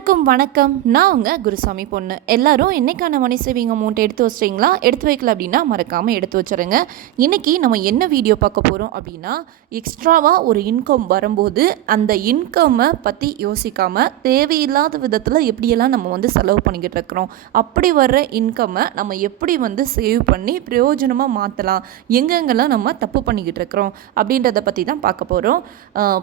எல்லாருக்கும் வணக்கம். நான் உங்க குருசாமி பொண்ணு. எல்லாரும் என்னைக்கான மணி சேவிங் அமௌண்ட் எடுத்து வச்சிட்டிங்களா? எடுத்து வைக்கல அப்படின்னா மறக்காமல் எடுத்து வச்சுருங்க. இன்றைக்கி நம்ம என்ன வீடியோ பார்க்க போகிறோம் அப்படின்னா, எக்ஸ்ட்ராவாக ஒரு இன்கம் வரும்போது அந்த இன்கம்மை பற்றி யோசிக்காமல் தேவையில்லாத விதத்தில் எப்படியெல்லாம் நம்ம செலவு பண்ணிக்கிட்டு இருக்கிறோம், அப்படி வர்ற இன்கம்மை நம்ம எப்படி சேவ் பண்ணி பிரயோஜனமாக மாற்றலாம், எங்கெங்கெல்லாம் நம்ம தப்பு பண்ணிக்கிட்டு இருக்கிறோம் அப்படின்றத பற்றி தான் பார்க்க போகிறோம்.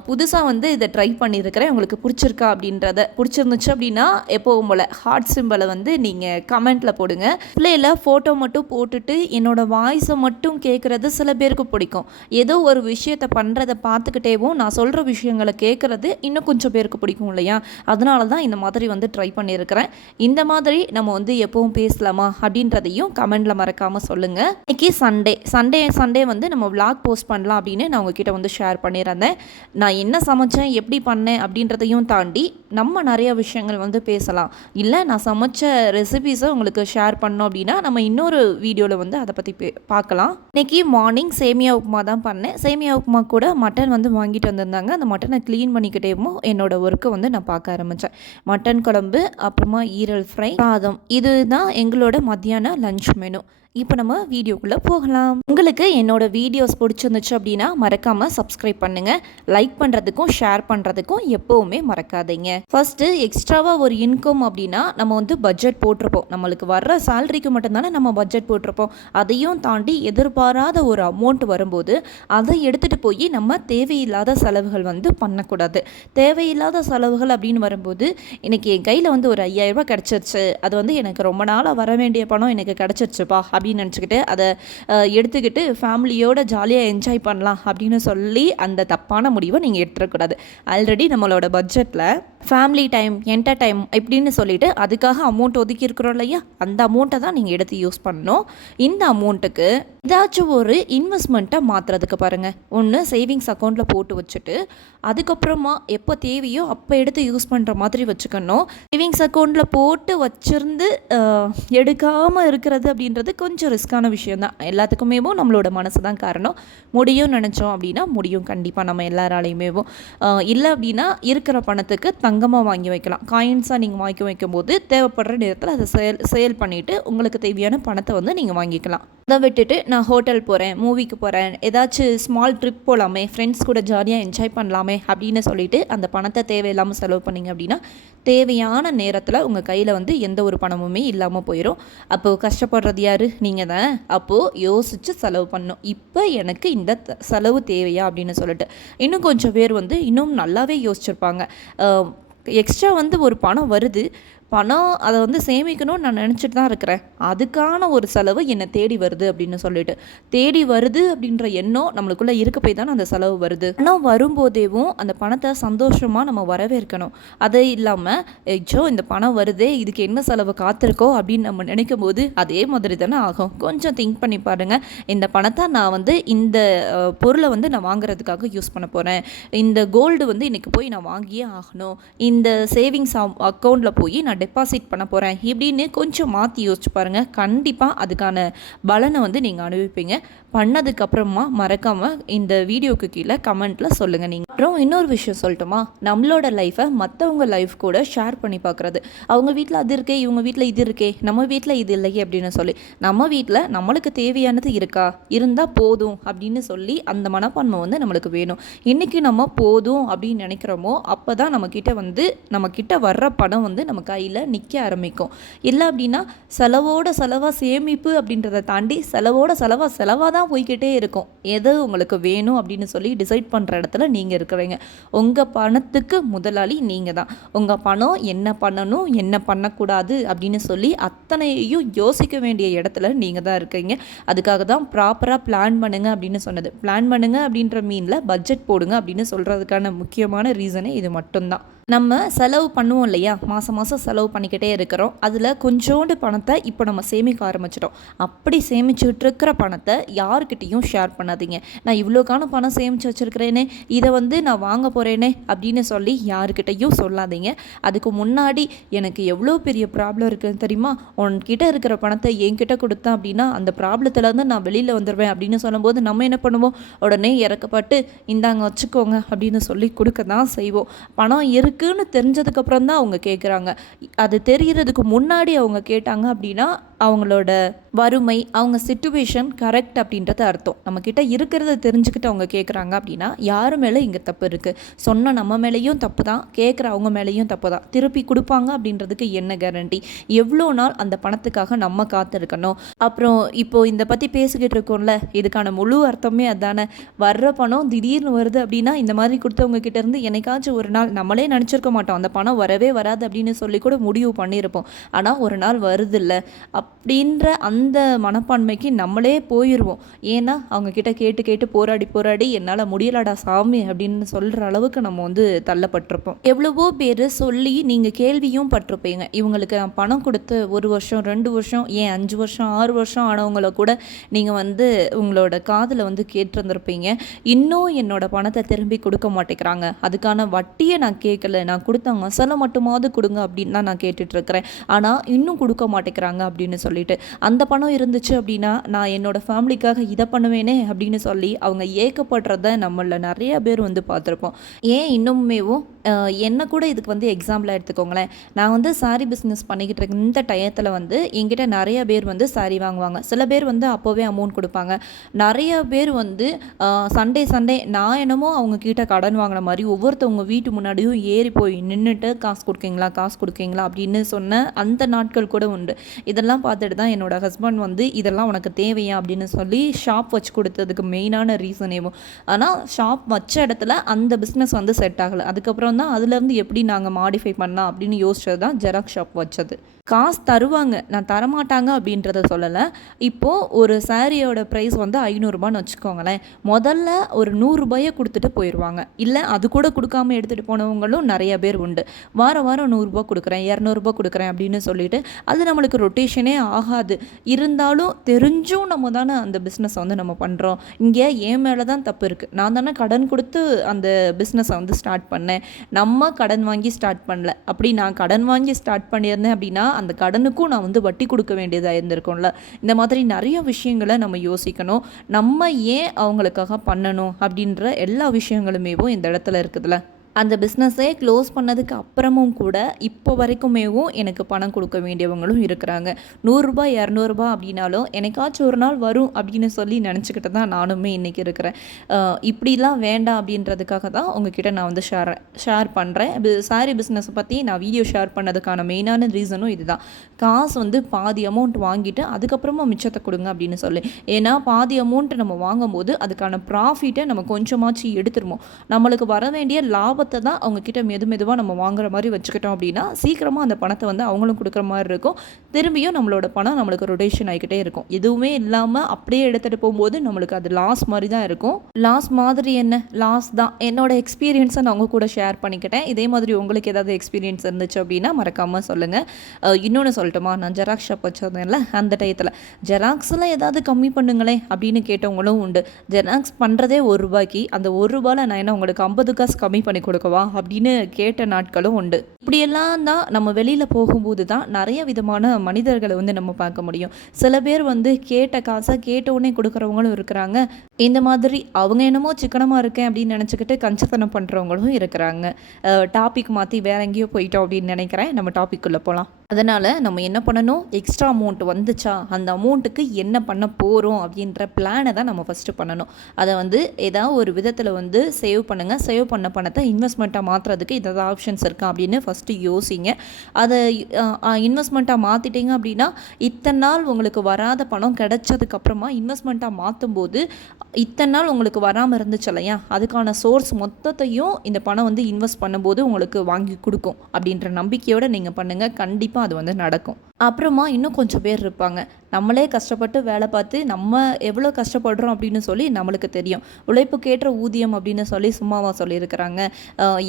புதுசாக இதை ட்ரை பண்ணியிருக்கிறேன். உங்களுக்கு பிடிச்சிருக்கா அப்படின்றத பிடிச்சிருந்துச்சு அப்படின்னா எப்போவும் போல் ஹார்ட் சிம்பிளை நீங்கள் கமெண்ட்டில் போடுங்க. பிள்ளையில் ஃபோட்டோ மட்டும் போட்டுட்டு என்னோடய வாய்ஸை மட்டும் கேட்குறது சில பேருக்கு பிடிக்கும். ஏதோ ஒரு விஷயத்தை பண்ணுறதை பார்த்துக்கிட்டேவும் நான் சொல்கிற விஷயங்களை கேட்குறது இன்னும் கொஞ்சம் பேருக்கு பிடிக்கும் இல்லையா? அதனால தான் இந்த மாதிரி ட்ரை பண்ணியிருக்கிறேன். இந்த மாதிரி நம்ம எப்பவும் பேசலாமா அப்படின்றதையும் கமெண்டில் மறக்காமல் சொல்லுங்கள். இன்றைக்கி சண்டே நம்ம விளாக் போஸ்ட் பண்ணலாம் அப்படின்னு நான் உங்ககிட்ட ஷேர் பண்ணியிருந்தேன். நான் என்ன சமைச்சேன், எப்படி பண்ணேன் அப்படின்றதையும் தாண்டி நம்ம நிறைய விஷயங்கள் பேசலாம். இல்லை நான் சமைச்ச ரெசிபீஸை உங்களுக்கு ஷேர் பண்ணோம் அப்படின்னா நம்ம இன்னொரு வீடியோவில் அதை பற்றி பார்க்கலாம். இன்றைக்கி மார்னிங் சேமியா உப்புமா தான் பண்ணேன். சேமியா உப்புமா கூட மட்டன் வாங்கிட்டு வந்திருந்தாங்க. அந்த மட்டனை க்ளீன் பண்ணிக்கிட்டேமோ என்னோடய ஒர்க்கை நான் பார்க்க ஆரம்பித்தேன். மட்டன் குழம்பு, அப்புறமா ஈரல் ஃப்ரை, சாதம், இதுதான் எங்களோட மத்தியான லஞ்ச் மெனு. இப்போ நம்ம வீடியோக்குள்ளே போகலாம். உங்களுக்கு என்னோடய வீடியோஸ் பிடிச்சிருந்துச்சு அப்படின்னா மறக்காமல் சப்ஸ்கிரைப் பண்ணுங்கள். லைக் பண்ணுறதுக்கும் ஷேர் பண்ணுறதுக்கும் எப்போவுமே மறக்காதீங்க. ஃபஸ்ட்டு எக்ஸ்ட்ராவாக ஒரு இன்கம் அப்படின்னா நம்ம பட்ஜெட் போட்டிருப்போம். நம்மளுக்கு வர்ற சேலரிக்கு மட்டும்தானே நம்ம பட்ஜெட் போட்டிருப்போம். அதையும் தாண்டி எதிர்பாராத ஒரு அமௌண்ட் வரும்போது அதை எடுத்துகிட்டு போய் நம்ம தேவையில்லாத செலவுகள் பண்ணக்கூடாது. தேவையில்லாத செலவுகள் அப்படின்னு வரும்போது இன்றைக்கி என் கையில் ஒரு 5000 ரூபாய் கிடச்சிருச்சு, அது எனக்கு ரொம்ப நாளாக வர வேண்டிய பணம் எனக்கு கிடச்சிருச்சுப்பா அப்படின்னு நினச்சிக்கிட்டு அதை எடுத்துக்கிட்டு ஃபேமிலியோட ஜாலியாக என்ஜாய் பண்ணலாம் அப்படின்னு சொல்லி அந்த தப்பான முடிவை நீங்கள் எடுத்துடக்கூடாது. ஆல்ரெடி நம்மளோட பட்ஜெட்டில் ஃபேமிலி டைம், என்டர்டைம் இப்படின்னு சொல்லிட்டு அதுக்காக அமௌண்ட் ஒதுக்கி இருக்கிறோம் இல்லையா? அந்த அமௌண்ட்டை தான் நீங்கள் எடுத்து யூஸ் பண்ணணும். இந்த அமௌண்ட்டுக்கு ஏதாச்சும் ஒரு இன்வெஸ்ட்மெண்ட்டை மாற்றுறதுக்கு பாருங்கள். ஒன்று சேவிங்ஸ் அக்கௌண்ட்டில் போட்டு வச்சுட்டு அதுக்கப்புறமா எப்போ தேவையோ அப்போ எடுத்து யூஸ் பண்ணுற மாதிரி வச்சுக்கணும். சேவிங்ஸ் அக்கௌண்ட்டில் போட்டு வச்சுருந்து எடுக்காமல் இருக்கிறது அப்படின்றது கொஞ்சம் ரிஸ்க்கான விஷயந்தான். எல்லாத்துக்குமே நம்மளோட மனசு தான் காரணம். முடியும் நினச்சோம் அப்படின்னா முடியும் கண்டிப்பாக நம்ம எல்லாராலையுமே. இல்லை அப்படின்னா இருக்கிற பணத்துக்கு தங்கமாக வாங்கி வைக்கலாம். காயின்ஸாக நீங்கள் வாங்கி வைக்கும்போது தேவைப்படுற நேரத்தில் அதை சேல் பண்ணிவிட்டு உங்களுக்கு தேவையான பணத்தை நீங்கள் வாங்கிக்கலாம். அதை விட்டுட்டு நான் ஹோட்டல் போகிறேன், மூவிக்கு போகிறேன், ஏதாச்சும் ஸ்மால் ட்ரிப் போகலாமே, ஃப்ரெண்ட்ஸ் கூட ஜாலியாக என்ஜாய் பண்ணலாமே அப்படின்னு சொல்லிட்டு அந்த பணத்தை தேவையில்லாமல் செலவு பண்ணிங்க அப்படின்னா தேவையான நேரத்தில் உங்கள் கையில் எந்த ஒரு பணமுமே இல்லாமல் போயிடும். அப்போது கஷ்டப்படுறது யார்? நீங்கள் தான். அப்போது யோசித்து செலவு பண்ணணும். இப்போ எனக்கு இந்த செலவு தேவையா அப்படின்னு சொல்லிட்டு. இன்னும் கொஞ்சம் பேர் இன்னும் நல்லாவே யோசிச்சிருப்பாங்க. எக்ஸ்ட்ரா ஒரு பணம் வருது, பணம் அதை சேமிக்கணும்னு நான் நினச்சிட்டு தான் இருக்கிறேன், அதுக்கான ஒரு செலவு என்னை தேடி வருது அப்படின்னு சொல்லிட்டு. தேடி வருது அப்படின்ற எண்ணம் நம்மளுக்குள்ளே இருக்க போய் தானே அந்த செலவு வருது. ஆனால் வரும்போதேவும் அந்த பணத்தை சந்தோஷமாக நம்ம வரவேற்கணும். அது இல்லாமல் ஐயோ இந்த பணம் வருதே, இதுக்கு என்ன செலவு காத்திருக்கோ அப்படின்னு நம்ம நினைக்கும் போது அதே மாதிரி தானே ஆகும். கொஞ்சம் திங்க் பண்ணி பாருங்கள். இந்த பணத்தை நான் இந்த பொருளை நான் வாங்குறதுக்காக யூஸ் பண்ண போகிறேன், இந்த கோல்டு இன்றைக்கி போய் நான் வாங்கியே ஆகணும், இந்த சேவிங்ஸ் அக்கௌண்ட்டில் போய் நான் டெபாசிட் பண்ண போகிறேன் இப்படின்னு கொஞ்சம் மாற்றி யோசிச்சு பாருங்கள். கண்டிப்பாக அதுக்கான பலனை நீங்கள் அனுபவிப்பீங்க. பண்ணதுக்கப்புறமா மறக்காமல் இந்த வீடியோக்கு கீழே கமெண்ட்டில் சொல்லுங்கள். நீங்கள் அப்புறம் இன்னொரு விஷயம் சொல்லட்டுமா? நம்மளோட லைஃப்பை மற்றவங்க லைஃப் கூட ஷேர் பண்ணி பார்க்குறது. அவங்க வீட்டில் அது இருக்கே, இவங்க வீட்டில் இது இருக்கே, நம்ம வீட்டில் இது இல்லையே அப்படின்னு சொல்லி நம்ம வீட்டில் நம்மளுக்கு தேவையானது இருக்கா, இருந்தால் போதும் அப்படின்னு சொல்லி அந்த மனப்பான்மை நம்மளுக்கு வேணும். இன்றைக்கி நம்ம போதும் அப்படின்னு நினைக்கிறோமோ அப்போ தான் நம்மக்கிட்ட வர்ற பணம் நம்ம கையில் நிற்க ஆரம்பிக்கும். இல்லை அப்படின்னா செலவோட செலவாக சேமிப்பு அப்படின்றத தாண்டி செலவோட செலவாக தான் போய்கிட்டே இருக்கும். எது உங்களுக்கு வேணும் அப்படின்னு சொல்லி டிசைட் பண்ணுற இடத்துல நீங்கள் இருக்கிறீங்க. உங்கள் பணத்துக்கு முதலாளி நீங்கள் தான். உங்கள் பணம் என்ன பண்ணணும், என்ன பண்ணக்கூடாது அப்படின்னு சொல்லி அத்தனையும் யோசிக்க வேண்டிய இடத்துல நீங்கள் தான் இருக்கீங்க. அதுக்காக தான் ப்ராப்பராக பிளான் பண்ணுங்கள் அப்படின்னு சொன்னது. பிளான் பண்ணுங்கள் அப்படின்ற மீனில் பட்ஜெட் போடுங்க அப்படின்னு சொல்கிறதுக்கான முக்கியமான ரீசனே இது மட்டும்தான். நம்ம செலவு பண்ணுவோம் இல்லையா, மாதம் செலவு பண்ணிக்கிட்டே இருக்கிறோம். அதில் கொஞ்சோண்டு பணத்தை இப்போ நம்ம சேமிக்க ஆரம்பிச்சிட்டோம். அப்படி சேமிச்சுட்டு இருக்கிற பணத்தை யாருக்கிட்டையும் ஷேர் பண்ணாதீங்க. நான் இவ்வளோக்கான பணம் சேமித்து வச்சுருக்கிறேனே, இதை நான் வாங்க போகிறேனே அப்படின்னு சொல்லி யாருக்கிட்டையும் சொல்லாதீங்க. அதுக்கு முன்னாடி எனக்கு எவ்வளோ பெரிய ப்ராப்ளம் இருக்குதுன்னு தெரியுமா, உன்கிட்ட இருக்கிற பணத்தை என்கிட்ட கொடுத்தேன் அப்படின்னா அந்த ப்ராப்ளத்துலேருந்து நான் வெளியில் வந்துடுவேன் அப்படின்னு சொல்லும்போது நம்ம என்ன பண்ணுவோம், உடனே இறக்கப்பட்டு இந்தாங்க வச்சுக்கோங்க அப்படின்னு சொல்லி கொடுக்க தான் செய்வோம். பணம் இருக்கு இருக்குன்னு தெரிஞ்சதுக்கப்புறம் தான் அவங்க கேட்குறாங்க. அது தெரிகிறதுக்கு முன்னாடி அவங்க கேட்டாங்க அப்படின்னா அவங்களோட வறுமை, அவங்க சிச்சுவேஷன் கரெக்ட் அப்படின்றது அர்த்தம். நம்மக்கிட்ட இருக்கிறத தெரிஞ்சுக்கிட்டு அவங்க கேட்குறாங்க அப்படின்னா யார் மேலே இங்கே தப்பு இருக்குது? சொன்ன நம்ம மேலேயும் தப்பு தான், கேட்குற அவங்க மேலேயும் தப்பு தான். திருப்பி கொடுப்பாங்க அப்படின்றதுக்கு என்ன கேரண்டி? எவ்வளோ நாள் அந்த பணத்துக்காக நம்ம காத்திருக்கணும்? அப்புறம் இப்போது இந்த பற்றி பேசிக்கிட்டு இருக்கோம்ல, இதுக்கான முழு அர்த்தமே அதானே. வர்ற பணம் திடீர்னு வருது அப்படின்னா இந்த மாதிரி கொடுத்தவங்க கிட்ட இருந்து என்னைக்காச்சும் ஒரு நாள் நம்மளே நினச்சிருக்க மாட்டோம் அந்த பணம் வரவே வராது அப்படின்னு சொல்லி கூட முடிவு பண்ணியிருப்போம். ஆனால் ஒரு நாள் வருதில்ல அப்படின்ற அந்த மனப்பான்மைக்கு நம்மளே போயிடுவோம். ஏன்னா அவங்கக்கிட்ட கேட்டு கேட்டு போராடி என்னால் முடியலடா சாமி அப்படின்னு சொல்கிற அளவுக்கு நம்ம வந்து தள்ளப்பட்டிருப்போம். எவ்வளவோ பேர் சொல்லி நீங்கள் கேள்வியும் பட்டிருப்பீங்க. இவங்களுக்கு நான் பணம் கொடுத்து 1 வருஷம் 2 வருஷம் ஏன் 5 வருஷம் 6 வருஷம் ஆனவங்கள கூட நீங்கள் வந்து உங்களோட காதில் வந்து கேட்டிருந்துருப்பீங்க. இன்னும் என்னோட பணத்தை திரும்பி கொடுக்க மாட்டேங்கிறாங்க, அதுக்கான வட்டியை நான் கேட்கல, நான் கொடுத்த மசாலா மட்டுமாவது கொடுங்க அப்படின்னு தான் நான் கேட்டுட்ருக்கிறேன், ஆனால் இன்னும் கொடுக்க மாட்டேங்கிறாங்க அப்படின்னு சொல்லிட்டு. அந்த பணம் இருந்துச்சு அப்படின்னா நான் என்னோடய ஃபேமிலிக்காக இதை பண்ணுவேனே அப்படின்னு சொல்லி அவங்க ஏக்கப்படுறத நம்மள நிறைய பேர் வந்து பார்த்துருப்போம். ஏன் இன்னுமேவும் என்ன கூட இதுக்கு வந்து எக்ஸாம்பிளாக எடுத்துக்கோங்களேன். நான் வந்து சாரீ பிஸ்னஸ் பண்ணிக்கிட்டு இருக்க இந்த டயத்தில் வந்து என்கிட்ட நிறைய பேர் வந்து சாரீ வாங்குவாங்க. சில பேர் வந்து அப்போவே அமௌண்ட் கொடுப்பாங்க. நிறைய பேர் வந்து சண்டே நான் என்னமோ அவங்க கிட்ட கடன் வாங்கின மாதிரி ஒவ்வொருத்தவங்க வீட்டு முன்னாடியும் ஏறி போய் நின்றுட்டு காசு கொடுக்கீங்களா அப்படின்னு சொன்ன அந்த நாட்கள் கூட உண்டு. இதெல்லாம் பார்த்துட்டு தான் என்னோடய ஹஸ்பண்ட் வந்து இதெல்லாம் உனக்கு தேவையா அப்படின்னு சொல்லி ஷாப் வச்சு கொடுத்ததுக்கு மெயினான ரீசனேவும். ஆனால் ஷாப் வச்ச இடத்துல அந்த பிஸ்னஸ் வந்து செட் ஆகலை. அதுக்கப்புறம் தான் அதுலேருந்து எப்படி நாங்கள் மாடிஃபை பண்ணலாம் அப்படின்னு யோசிச்சது தான் ஜெராக்ஸ் ஷாப் வச்சது. காசு தருவாங்க, நான் தரமாட்டாங்க அப்படின்றத சொல்லலை. இப்போது ஒரு சாரியோட ப்ரைஸ் வந்து 500ரூபான்னு வச்சுக்கோங்களேன். முதல்ல ஒரு 100 ரூபாயை கொடுத்துட்டு போயிடுவாங்க. இல்லை அது கூட கொடுக்காம எடுத்துகிட்டு போனவங்களும் நிறைய பேர் உண்டு. வாரம் 100 ரூபா கொடுக்குறேன் 200 ரூபா கொடுக்குறேன் அப்படின்னு சொல்லிட்டு அது நம்மளுக்கு ரொட்டேஷனே ஆகாது. இருந்தாலும் தெரிஞ்சும் நம்ம தானே அந்த பிஸ்னஸை வந்து நம்ம பண்ணுறோம். இங்கே என் மேலே தான் தப்பு இருக்குது. நான் தானே கடன் கொடுத்து அந்த பிஸ்னஸை வந்து ஸ்டார்ட் பண்ணேன், நம்ம கடன் வாங்கி ஸ்டார்ட் பண்ணல. அப்படி நான் கடன் வாங்கி ஸ்டார்ட் பண்ணியிருந்தேன் அப்படின்னா அந்த கடனுக்கும் நான் வந்து வட்டி கொடுக்க வேண்டியதாக இருந்திருக்கும்ல. இந்த மாதிரி நிறைய விஷயங்களை நம்ம யோசிக்கணும். நம்ம ஏன் அவங்களுக்காக பண்ணணும் அப்படின்ற எல்லா விஷயங்களுமேவும் இந்த இடத்துல இருக்குதுல்ல. அந்த பிஸ்னஸே க்ளோஸ் பண்ணதுக்கு அப்புறமும் கூட இப்போ வரைக்குமேவும் எனக்கு பணம் கொடுக்க வேண்டியவங்களும் இருக்கிறாங்க. 100 ரூபா 200 ரூபா அப்படின்னாலும் எனக்காச்சும் ஒரு நாள் வரும் அப்படின்னு சொல்லி நினச்சிக்கிட்டு தான் நானுமே இன்றைக்கி இருக்கிறேன். இப்படிலாம் வேண்டாம் அப்படின்றதுக்காக தான் உங்ககிட்ட நான் வந்து ஷேர் பண்ணுறேன். சாரி பிஸ்னஸை பற்றி நான் வீடியோ ஷேர் பண்ணதுக்கான மெயினான ரீசனும் இதுதான். காசு வந்து பாதி அமௌண்ட் வாங்கிட்டு அதுக்கப்புறமா மிச்சத்தை கொடுங்க அப்படின்னு சொல்லி. ஏன்னா பாதி அமௌண்ட்டு நம்ம வாங்கும்போது அதுக்கான ப்ராஃபிட்டை நம்ம கொஞ்சமாச்சு எடுத்துருவோம். நம்மளுக்கு வர வேண்டிய லாபத்தை தான் அவங்கக்கிட்ட மெதுவாக நம்ம வாங்குற மாதிரி வச்சுக்கிட்டோம் அப்படின்னா சீக்கிரமாக அந்த பணத்தை வந்து அவங்களும் கொடுக்குற மாதிரி இருக்கும். திரும்பியும் நம்மளோட பணம் நம்மளுக்கு ரொட்டேஷன் ஆகிக்கிட்டே இருக்கும். எதுவுமே இல்லாமல் அப்படியே எடுத்துகிட்டு போகும்போது நம்மளுக்கு அது லாஸ் மாதிரி தான் இருக்கும். லாஸ் மாதிரி என்ன, லாஸ் தான். என்னோட எக்ஸ்பீரியன்ஸை நான் உங்கள் கூட ஷேர் பண்ணிக்கிட்டேன். இதே மாதிரி உங்களுக்கு ஏதாவது எக்ஸ்பீரியன்ஸ் இருந்துச்சு அப்படின்னா மறக்காமல் சொல்லுங்கள். இன்னொன்று சொல்லட்டுமா, நான் ஜெராக்ஸ் ஷாப் வச்சிருந்தேன்ல அந்த டயத்தில் ஜெராக்ஸில் ஏதாவது கம்மி பண்ணுங்களேன் அப்படின்னு கேட்டவங்களும் உண்டு. ஜெராக்ஸ் பண்ணுறதே 1 ரூபாய்க்கு, அந்த 1 ரூபாயில் நான் என்ன உங்களுக்கு 50 காசு கம்மி பண்ணி கொடுக்கவா அப்படின்னு கேட்ட நாட்களும் உண்டு. இப்படியெல்லாம் தான் நம்ம வெளியில் போகும்போது தான் நிறைய விதமான மனிதர்களை வந்து நம்ம பார்க்க முடியும். சில பேர் வந்து கேட்ட காசை கேட்டவுடனே கொடுக்குறவங்களும் இருக்கிறாங்க. இந்த மாதிரி அவங்க என்னமோ சிக்கனமாக இருக்கேன் அப்படின்னு நினச்சிக்கிட்டு கஞ்சத்தனம் பண்ணுறவங்களும் இருக்கிறாங்க. டாபிக் மாற்றி வேற எங்கேயோ போயிட்டோம் அப்படின்னு நினைக்கிறேன். நம்ம டாபிக்குள்ளே போகலாம். அதனால் நம்ம என்ன பண்ணணும், எக்ஸ்ட்ரா அமௌண்ட் வந்துச்சா அந்த அமௌண்ட்டுக்கு என்ன பண்ண போகிறோம் அப்படின்ற பிளானை தான் நம்ம ஃபஸ்ட்டு பண்ணணும். அதை வந்து ஏதாவது ஒரு விதத்தில் வந்து சேவ் பண்ணுங்கள். சேவ் பண்ண பணத்தை இன்வெஸ்ட்மெண்ட்டாக மாற்றுறதுக்கு ஏதாவது ஆப்ஷன்ஸ் இருக்கா அப்படின்னு ஃபஸ்ட்டு யோசிங்க. அதை இன்வெஸ்ட்மெண்ட்டாக மாற்றிட்டீங்க அப்படின்னா இத்தனை நாள் உங்களுக்கு வராத பணம் கிடைச்சதுக்கப்புறமா இன்வெஸ்ட்மெண்ட்டாக மாற்றும்போது இத்தனை நாள் உங்களுக்கு வராமல் இருந்துச்சு இல்லையா, அதுக்கான சோர்ஸ் மொத்தத்தையும் இந்த பணம் வந்து இன்வெஸ்ட் பண்ணும்போது உங்களுக்கு வாங்கி கொடுக்கும் அப்படின்ற நம்பிக்கையோடு நீங்கள் பண்ணுங்கள். கண்டிப்பாக அது வந்து நடக்கும். அப்புறமா இன்னும் கொஞ்சம் பேர் இருப்பாங்க, நம்மளே கஷ்டப்பட்டு வேலை பார்த்து நம்ம எவ்வளோ கஷ்டப்படுறோம் அப்படின்னு சொல்லி நம்மளுக்கு தெரியும். உழைப்புக்கேற்ற ஊதியம் அப்படின்னு சொல்லி சும்மாவா சொல்லியிருக்கிறாங்க.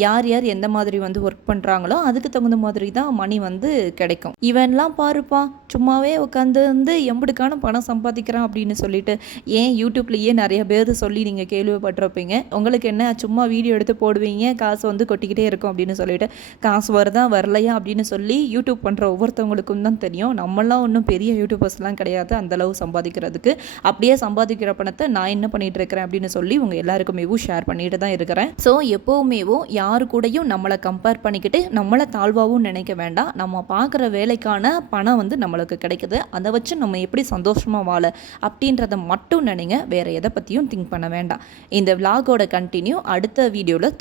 யார் யார் எந்த மாதிரி வந்து ஒர்க் பண்ணுறாங்களோ அதுக்கு தகுந்த மாதிரி தான் மணி வந்து கிடைக்கும். இவன்லாம் பாருப்பா சும்மாவே உட்காந்து வந்து எம்புடுக்கான பணம் சம்பாதிக்கிறான் அப்படின்னு சொல்லிட்டு ஏன் யூடியூப்லேயே நிறைய பேர் சொல்லி நீங்கள் கேள்விப்பட்டிருப்பீங்க. உங்களுக்கு என்ன சும்மா வீடியோ எடுத்து போடுவீங்க, காசு வந்து கொட்டிக்கிட்டே இருக்கும் அப்படின்னு சொல்லிட்டு காசு வருதா வரலையா அப்படின்னு சொல்லி யூடியூப் பண்ணுற ஒவ்வொருத்தவங்களுக்கும் தான் தான் தெரியும். நம்மளாம் ஒன்றும் பெரிய யூடியூபர்ஸ்லாம் கிடையாது அந்தளவு சம்பாதிக்கிறதுக்கு. அப்படியே சம்பாதிக்கிற பணத்தை நான் என்ன பண்ணிகிட்டு இருக்கிறேன் அப்படின்னு சொல்லி உங்கள் எல்லாருக்குமேவும் ஷேர் பண்ணிட்டு தான் இருக்கிறேன். ஸோ எப்போவுமேவும் யாரு கூடயும் நம்மளை கம்பேர் பண்ணிக்கிட்டு நம்மளை தாழ்வாகவும் நினைக்க வேண்டாம். நம்ம பார்க்குற வேலைக்கான பணம் வந்து நம்மளுக்கு கிடைக்குது. அதை வச்சு நம்ம எப்படி சந்தோஷமாக வாழ அப்படின்றத மட்டும் நினைங்க. வேறு எதை பற்றியும் திங்க் பண்ண வேண்டாம். இந்த விலாகோட கண்டினியூ அடுத்த வீடியோவில்